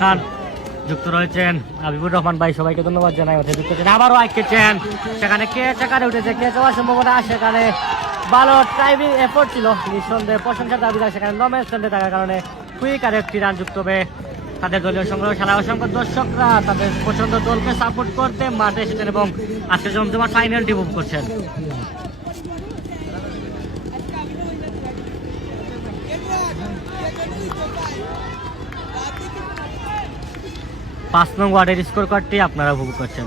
খান যুক্ত রয়েছেন, হাবিবুর রহমান ভাই, সবাইকে ধন্যবাদ জানাই। যুক্ত হচ্ছেন আবারও আইকেছেন, সেখানে কে চাকারে উঠেছে, কে যাওয়ার সম্ভাবনা, সেখানে ভালো ড্রাইভিং এফোর্ট ছিল, নিঃসন্দেহে প্রশংসার দাবিদার। সেখানে নমের স্ট্যান্ডে থাকার কারণে কুইক আর একটি রান যুক্ত হবে তাদের দলীয় সংগ্রহ খেলা। অসংখ্য দর্শকরা তাদের পছন্দ দলকে সাপোর্ট করতে মাঠে এসেছেন এবং আজকে জমজমাট ফাইনালটি উপভোগ করছেন। 5 নং ওয়ার্ডের স্কোর কার্ডটি আপনারা উপভোগ করছেন।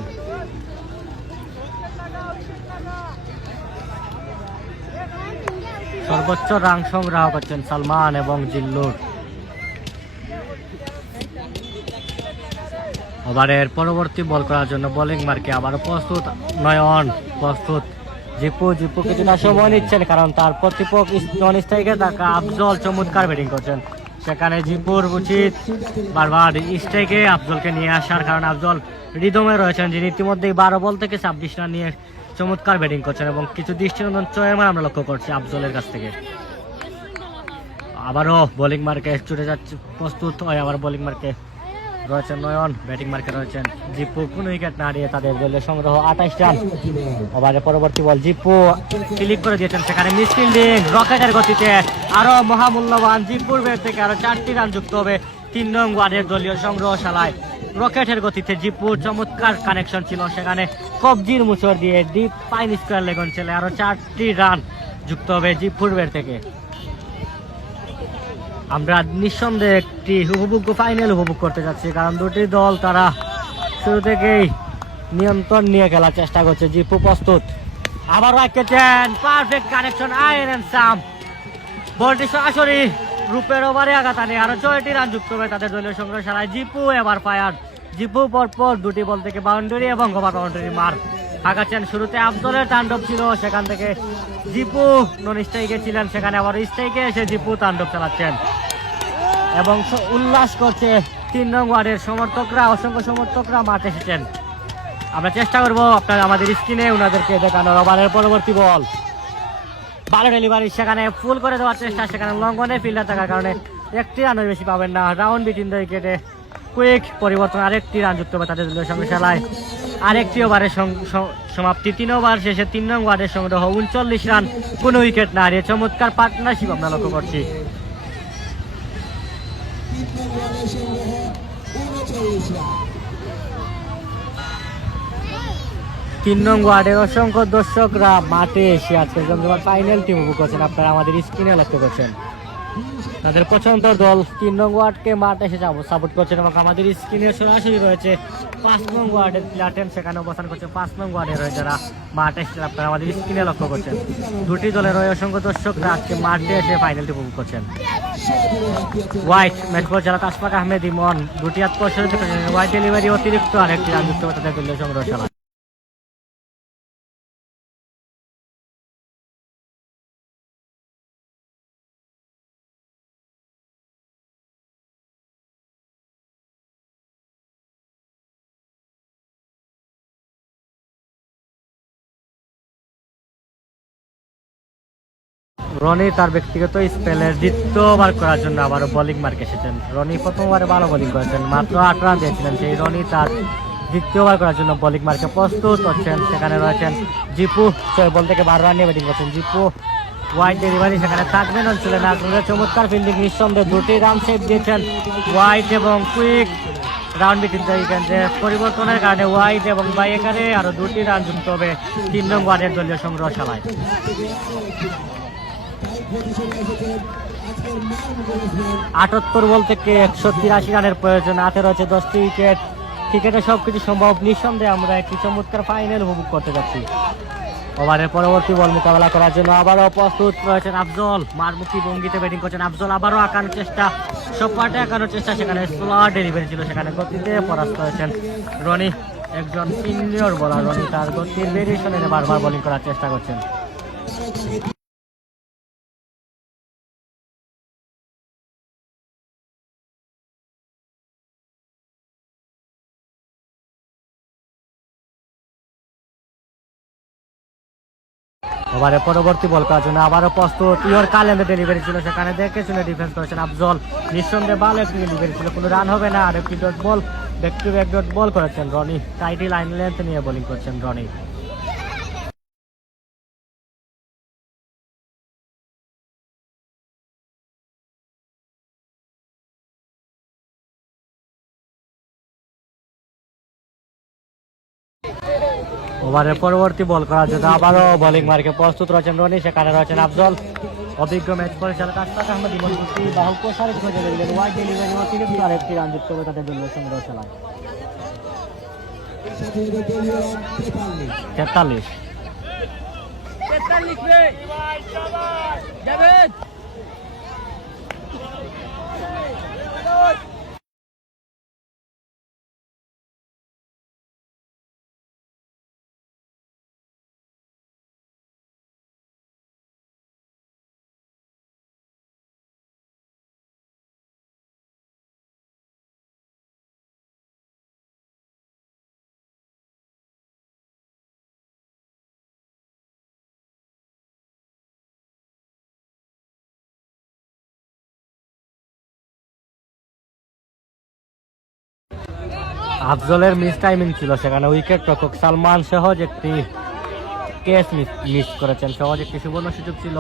সর্বোচ্চ রান সংগ্রহ করছেন সালমান এবং জিল্লুর। ওভারের পরবর্তী বল করার জন্য বোলিং মার্কে আবারও প্রস্তুত নয়ন, প্রস্তুত জিপু। জিপু কিছুটা সময় নিচ্ছেন কারণ তার প্রতিপক্ষ নন স্ট্রাইকে থাকা আফজল চমৎকার ব্যাটিং করছেন। সেখানে জিপুর উচিত বারবার স্ট্রাইকে আফজলকে নিয়ে আসার, কারণ আফজল রিদমে রয়েছেন, যিনি ইতিমধ্যেই 12 বল থেকে 26 রান নিয়ে চমৎকার ব্যাটিং করছেন এবং কিছু দৃষ্টিনন্দন চয়ের আমরা লক্ষ্য করছি আফজলের কাছ থেকে। আবারও বোলিং মার্কে ছুটে যাচ্ছে, প্রস্তুত হয় আবার বোলিং মার্কে রয়েছেন নয়ন, ব্যাটিং মার্কে রয়েছেন জিপু। কোন উইকেট না হারিয়ে তাদের দলের সংগ্রহ 28 রান। ওভারের পরবর্তী বল জিপু ক্লিক করে দিয়েছেন, সেখানে মিস ফিল্ডিং, রকেটের গতিতে আরো মহামূল্যবান জিপুর ব্যাট থেকে আরো 4টি রান যুক্ত হবে 3 নং ওয়ার্ডের দলীয় সংগ্রহশালায়। রকেটের গতিতে জিপুর চমৎকার কানেকশন ছিল, সেখানে কবজির মুচড় দিয়ে ডিপ পাইন স্কোয়ার লেগন ছেলে আরো 4টি রান যুক্ত হবে জিপুর ব্যাট থেকে। আমরা নিঃসন্দেহে একটি উপভোগ্য ফাইনাল উপভোগ করতে যাচ্ছি, কারণ দুটি দল তারা শুরু থেকেই নিয়ন্ত্রণ নিয়ে খেলার চেষ্টা করছে। জিপু প্রস্তুত, আবার রাখছেন, পারফেক্ট কানেকশন, আয়রন সাম, বলটি সরাসরি রূপের ওভারে আঘাত আনে আরো 6টি রান যুক্ত হবে তাদের দলীয় সংগ্রহশালায়। জিপু এবার ফায়ার, জিপু পরপর দুটি বল থেকে বাউন্ডারি এবং ওভার বাউন্ডারি মার হাঁকাচ্ছেন। শুরুতে আফজলের তাণ্ডব ছিল, সেখান থেকে জিপু নন স্ট্রাইকে ছিলেন, সেখানে আবার স্ট্রাইকে এসে জিপু তাণ্ডব চালাচ্ছেন এবং উল্লাস করছে 3 নং ওয়ার্ডের সমর্থকরা। অসংখ্য সমর্থকরা মাঠে এসেছেন। আমরা চেষ্টা করবো আপনার আমাদের স্ক্রিনে ওনাদেরকে দেখানোর। ওভারের পরবর্তী বল ভালো ডেলিভারি, সেখানে ফুল করে দেওয়ার চেষ্টা, সেখানে লঙ্ঘনে ফিল্ডার থাকার কারণে একটি রানের বেশি পাবেন না। রাউন্ড বিটুইন দ্য উইকেটে কুইক পরিবর্তন, আরেকটি রান যুক্ত হবে তাদের সংগ্রহশালায়। আরেকটি ওভারের সমাপ্তি, 3 ওভার শেষে 3 নং ওয়ার্ডের সংগ্রহ 39 রান, কোনো উইকেট না হারিয়ে চমৎকার পার্টনারশিপ আমরা লক্ষ্য করছি। 3 নং ওয়ার্ডের অসংখ্য দর্শকরা মাঠে এসে আজকে জমজমাট ফাইনালটি উপভোগ করছেন। আপনারা আমাদের স্ক্রিনে লক্ষ্য করছেন, তাদের পছন্দের দল 3 নং ওয়ার্ডকে মাঠে এসে সাপোর্ট করছেন এবং আমাদের স্ক্রিনে সরাসরি রয়েছে 5 নং ওয়ার্ডের প্লেয়ার সেখানে অবস্থান করছে। 5 নং ওয়ার্ডে রয়েছে যারা মাঠে এসেছেন, আপনারা আমাদের স্ক্রিনে লক্ষ্য করছেন। দুটি দলের রয়ে অসংখ্য দর্শকরা আজকে মাঠে এসে ফাইনালটি উপভোগ করছেন। হোয়াইট ম্যাচ বল জেলা তাসফাক আহমেদ ইমন, দুটি আত্মসরিত হোয়াইট ডেলিভারি, অতিরিক্ত আরেকটি রান যুক্ত হবে তাদের দলীয় সংগ্রহশালা। রনি তার ব্যক্তিগত স্পেলের দ্বিতীয় ওভার করার জন্য আবারও বোলিং মার্কে এসেছেন। রনি প্রথমবারে ভালো বোলিং করেছেন, মাত্র 8 রান দিয়েছিলেন। সেই রনি তার দ্বিতীয় ওভার করার জন্য বোলিং মার্কে প্রস্তুত হচ্ছেন। সেখানে রয়েছেন জিপু, 6 বল থেকে 12 রান নিয়ে ব্যাটিং করছেন জিপু। হোয়াইট ডেলিভারি, সেখানে থাকবেন অঞ্চলে না, চমৎকার ফিল্ডিং, নিঃসন্দেহে 2টি রান সেভ দিয়েছেন হোয়াইট এবং কুইক। রাউন্ড বিটুইন দ্য উইকেটে পরিবর্তনের কারণে হোয়াইট এবং বাইকারে আরো 2টি রান যুক্ত হবে 3 নং ওয়ার্ডের দলীয় সংগ্রহশালায়। 78 বল থেকে 183 রানের প্রয়োজন, হাতে রয়েছে 10টি উইকেট। ক্রিকেটে সবকিছু সম্ভব, নিঃসন্দেহে আমরা একটি চমৎকার ফাইনাল উপভোগ করতে যাচ্ছি। ওভারের পরবর্তী বল মোকাবেলা করার জন্য আবারও প্রস্তুত রয়েছেন আফজল, মারমুখী ভঙ্গিতে ব্যাটিং করছেন আফজল। আবারও আঁকানোর চেষ্টা, সপাটে আঁকানোর চেষ্টা, সেখানে স্লোয়ার ডেলিভারি ছিল, সেখানে গতিতে পরাস্ত হয়েছেন রনি। একজন সিনিয়র বোলার রনি তার গতির ভেরিয়েশনে বারবার বোলিং করার চেষ্টা করছেন। ওভারে পরবর্তী বল করার জন্য আবারও প্রস্তুত। ইওর কালেন্ডে ডেলিভারি ছিল, সেখানে দেখে শুনে ডিফেন্স করেছেন আফজল। নিঃসন্দেহে ভালো একটি ডেলিভারি ছিল, কোনো রান হবে না। আর একটি dot ball, back to back dot ball করেছেন রনি। টাইটি লাইন লেন্থ নিয়ে বোলিং করছেন রনি। ওভারের পরবর্তী বল করার জন্য আবারও বোলিং মার্কে প্রস্তুত রয়েছেন রনি, সেখানে রয়েছেন আফজল। অভিজ্ঞ ম্যাচ পরিচালক আশফাক আহমেদ ইমনপুরি বাহুল প্রসারিত করে দিলেন ওয়াইড ডেলিভারি ও তিনি আরেকটি রান যুক্ত করে তাদের দলীয় সংগ্রহ খেলায় 43। আফজলের মিস টাইমিং ছিল, সেখানে উইকেট রক্ষক সালমান সহজ একটি ক্যাচ মিস করেছেন। সহজ একটি সুবর্ণ সুযোগ ছিল,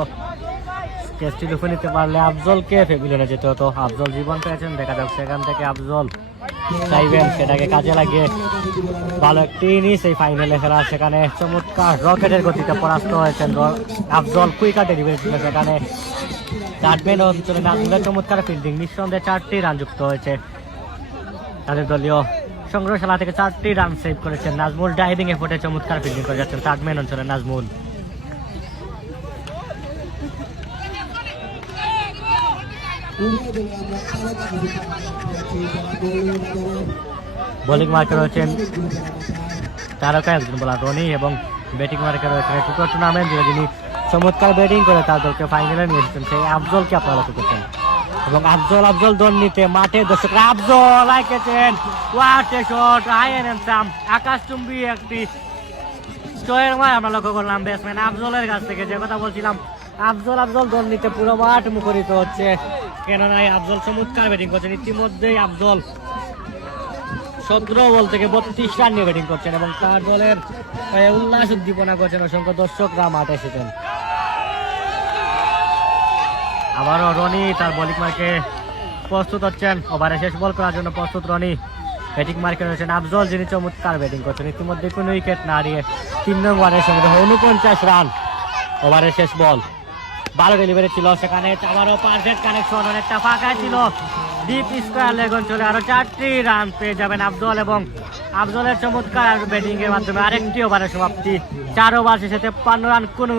ক্যাচটি লুফে নিতে পারলে আফজলকে প্যাভিলিয়নে যেতে হতো। আফজল জীবন পেয়েছেন, দেখা যাক সেখান থেকে আফজল চাইবেন সেটাকে কাজে লাগিয়ে ভালো একটি ইনিংস এই ফাইনালে খেলা। সেখানে চমৎকার রকেটের গতিতে পরাস্ত হয়েছেন আফজল। কুইকার ডেলিভারি ছিল, সেখানে চারবেন অঞ্চলে নাজমুলের চমৎকার ফিল্ডিং। নিঃসন্দেহে 4টি রান যুক্ত হয়েছে তাদের দলীয় সংগ্রহশালা থেকে। 4টি রান সেভ করেছেন নাজমুল। ডাইভিং এফোর্টে চমৎকার ফিল্ডিং করে যাচ্ছেন থার্ডম্যান অঞ্চলে নাজমুল। বোলিং মার্কে রয়েছেন তারকা একজন বোলার রনি এবং ব্যাটিং মার্কে রয়েছেন টোটো টুর্নামেন্ট যিনি চমৎকার ব্যাটিং করে তার দলকে ফাইনালে নিয়ে এসেছেন সেই আফজলকে আপনারা লক্ষ্য করছেন। এবং আফজল দল নিতে মাঠে দর্শকরা আফজল আইকেছেন। What a shot, high and some আকাশচুম্বী একটি ছয়ের মার আমরা লক্ষ্য করলাম ব্যাটসম্যান আফজলের কাছ থেকে। যে কথা বলছিলাম, আফজল দল নিতে পুরো মাঠ মুখরিত হচ্ছে, কেননা আফজল চমৎকার ব্যাটিং করছেন। ইতিমধ্যেই আফজল 17 বল থেকে 32 রান নিয়ে ব্যাটিং করছেন এবং তার দলের উল্লাস উদ্দীপনা করছেন। অসংখ্য দর্শকরা মাঠে এসেছেন। আবারও রনি তার বোলিং মার্কে প্রস্তুত হচ্ছেন। ওভারে শেষ বল করার জন্য প্রস্তুত রনি। ব্যাটিং মার্কে রয়েছেন আফজল, যিনি চমৎকার ব্যাটিং করছেন। ইতিমধ্যে কোনো উইকেট না হারিয়ে 3 নং ওভারের সঙ্গে 49 রান। ওভারের শেষ বল, ভালো ডেলিভারি ছিল, সেখানে আবারও পারফেক্ট কানেকশন, অনেকটা ফাঁকা ছিল ডিপ স্কোয়ার লেগ অঞ্চলে। আরো 4টি রান পেয়ে যাবেন আফজল এবং আফজলের চমৎকার ব্যাটিং এর মাধ্যমে আরেকটি ওভারের সমাপ্তি। 4 ওভার শেষে 53 রান, কোনো